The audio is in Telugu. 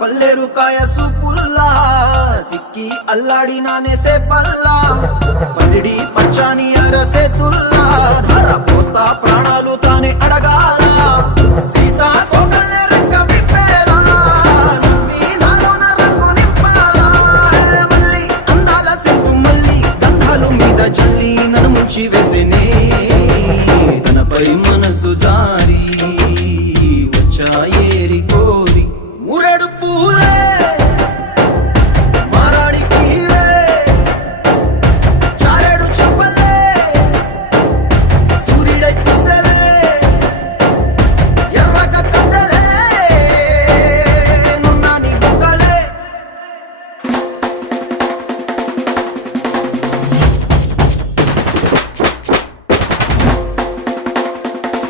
పల్లెరు కాయ సూపుల్లా సిక్కి అల్లాడి నానేసే పల్లా పసిడి పచ్చాని అరసే తుల్లా ధర పోస్తా ప్రాణాలు తానే అడగాల సీతా కోకల్లే రెక్క విప్పేలా నవ్వి నాలోన రంగు నింపాలా మళ్ళీ అందాల సెట్టు మళ్ళీ గంధాలు మీద చల్లి నన్ను ముంచి వేసేనే తనపై మనసు జారి